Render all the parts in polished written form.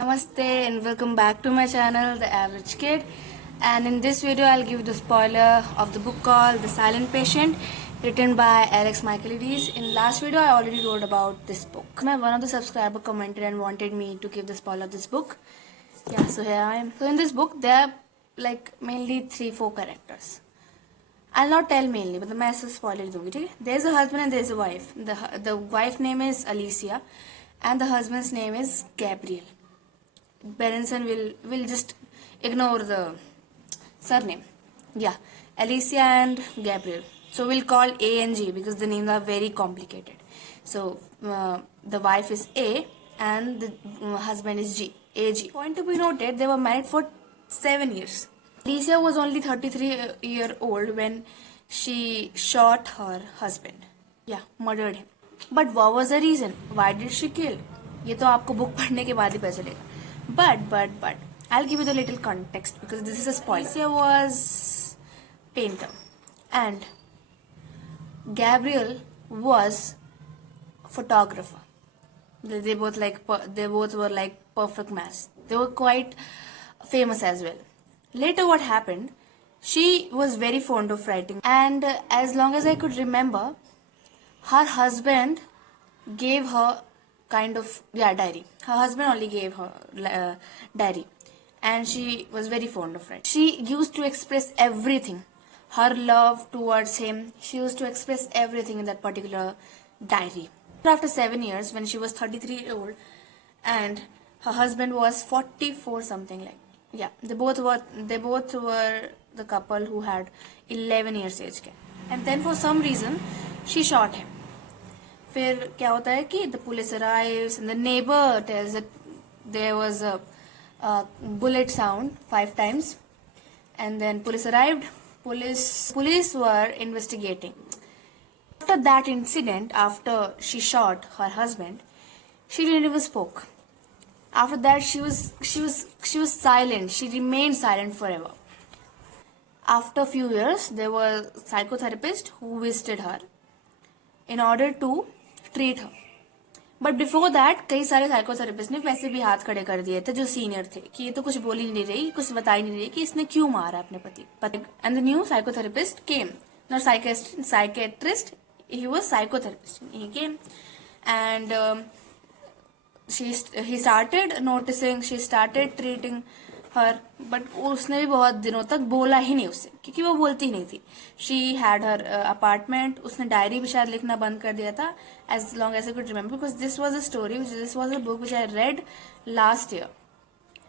Namaste and welcome back to my channel, The Average Kid. And in this video, I'll give you the spoiler of the book called The Silent Patient, written by Alex Michaelides. In last video, I already wrote about this book. One of the subscriber commented and wanted me to give the spoiler of this book. Yeah, so here I am. So in this book, there are like mainly 3-4 characters. I'll not tell mainly, but मैं ऐसा spoiler दूंगी, ठीक है? There's a husband and there's a wife. The wife name is Alicia, and the husband's name is Gabriel. Berenson will just ignore the surname. Yeah, Alicia and Gabriel. So we'll call A and G because the names are very complicated. So the wife is A and the husband is G. AG. Point to be noted, they were married for 7 years. Alicia was only 33-year-old when she shot her husband. Yeah, murdered him. But what was the reason? Why did she kill? ये तो आपको book पढ़ने के बाद ही पता चलेगा. But I'll give you the little context because this is a spoiler. Alicia was painter and Gabriel was photographer. They both were like perfect match. They were quite famous as well. Later what happened, she was very fond of writing, and as long as I could remember, her husband gave her diary. Her husband only gave her diary, and she was very fond of writing. She used to express everything, her love towards him. She used to express everything in that particular diary. After 7 years, when she was 33-year-old, and her husband was 44 something like. Yeah, they both were the couple who had 11 years age gap. And then for some reason, she shot him. फिर क्या होता है कि the police arrives and the neighbor tells that there was a bullet sound 5 times, and then police arrived. Police were investigating. After that incident, after she shot her husband, she didn't even spoke. After that, she was silent. She remained silent forever. After a few years, there was a psychotherapist who visited her in order to treat her. But before that, कई सारे psychotherapist ने वैसे भी हाथ खड़े कर दिए थे जो सीनियर थे कि ये तो कुछ बोल ही नहीं रही, कुछ बता ही नहीं रही कि इसने क्यों मारा अपने पति. And the new psychotherapist came. Not psychiatrist. He was psychotherapist. He came and he started noticing, she started treating her, but उसने भी बहुत दिनों तक बोला ही नहीं उससे क्योंकि वो बोलती ही नहीं थी. She had her apartment. उसने डायरी भी शायद लिखना बंद कर दिया था, as long as I could remember, because this was a book which I read last year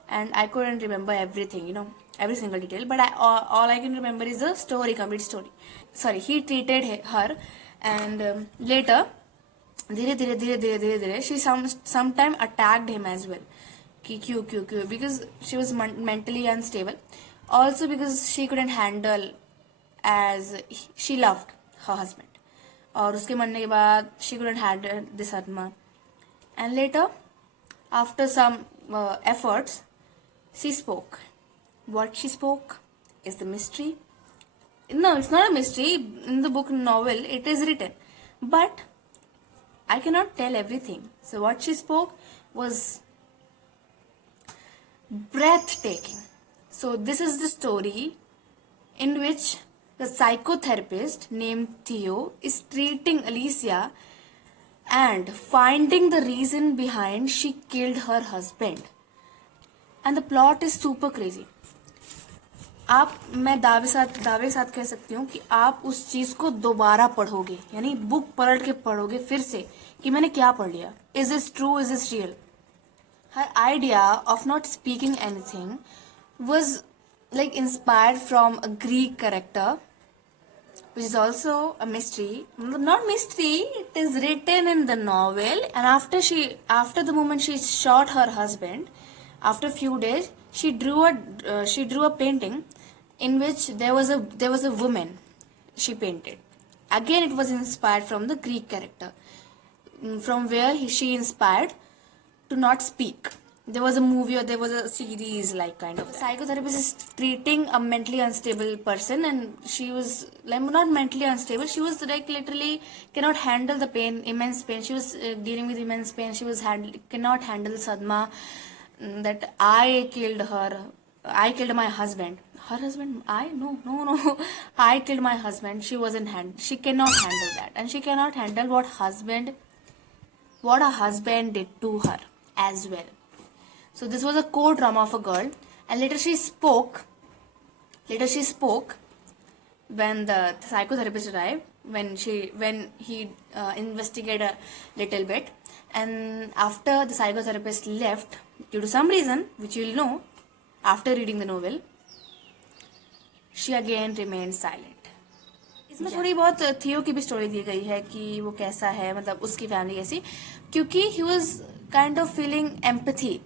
and I couldn't remember everything, every single detail, but all I can remember is the story, complete story. Sorry, he treated her, and later धीरे धीरे she sometime attacked him as well कि क्यों because she was mentally unstable, also because she couldn't handle as she loved her husband, और उसके मरने के बाद she couldn't handle this Atma. And later, after some efforts, she spoke. What she spoke is the mystery. No, it's not a mystery. In the book novel, it is written, but I cannot tell everything. So what she spoke was breathtaking. So this is the story in which the psychotherapist named Theo is treating Alicia and finding the reason behind she killed her husband. And the plot is super crazy. मैं दावे के साथ कह सकती हूँ कि आप उस चीज को दोबारा पढ़ोगे, यानी बुक पलट के पढ़ोगे फिर से कि मैंने क्या पढ़ लिया. Is this true, is this real? Her idea of not speaking anything was like inspired from a Greek character, which is also a mystery. Not mystery, it is written in the novel. And after the moment she shot her husband, after a few days, she drew a painting in which there was a woman she painted. Again, it was inspired from the Greek character, from where she inspired to not speak. There was a movie or there was a series like kind of. The psychotherapist is treating a mentally unstable person, and she was like not mentally unstable. She was like literally cannot handle the pain, immense pain. She was dealing with immense pain. She was cannot handle sadma, that I killed her, I killed my husband. Her husband? I? No, no, no. I killed my husband. She cannot handle that. And she cannot handle what her husband did to her as well. So this was a core drama of a girl. And later she spoke when the psychotherapist arrived, when he investigated a little bit, and after the psychotherapist left due to some reason which you will know after reading the novel, she again remained silent. इसमें थोड़ी बहुत थियो की भी story दी गई है कि वो कैसा है, मतलब उसकी फैमिली कैसी, क्योंकि he was kind of feeling empathy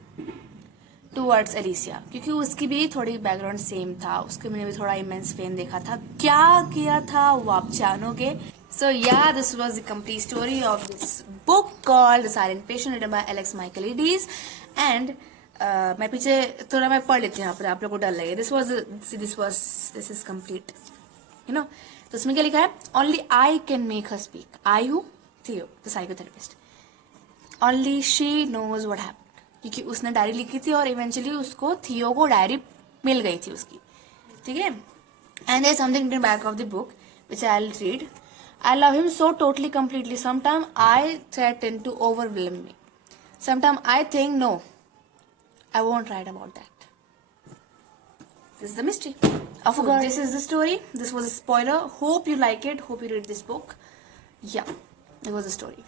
towards Alicia, क्योंकि उसकी भी थोड़ी बैकग्राउंड सेम था, उसके मैंने भी थोड़ा इमेंस पेन देखा था, क्या किया था वो आप जानोगे. सो या this was the complete story of this book called the silent patient written by Alex Michaelides. And मैं पीछे थोड़ा मैं पढ़ लेती हूँ यहाँ पर, आप लोग को डर लगे. This is complete, you know. तो उसमें क्या लिखा है? Only I can make her speak. I हूँ Theo the psychotherapist. Only she knows what happened, क्योंकि उसने डायरी लिखी थी और इवेंचुअली उसको थियो को डायरी मिल गई थी उसकी, ठीक है. And there is something in back of the book which I will read. I love him so totally completely. Sometime I threaten to overwhelm me. Sometime I think no, I won't write about that. This is the mystery of a girl. This is the story. This was a spoiler. Hope you like it. Hope you read this book. Yeah, it was a story.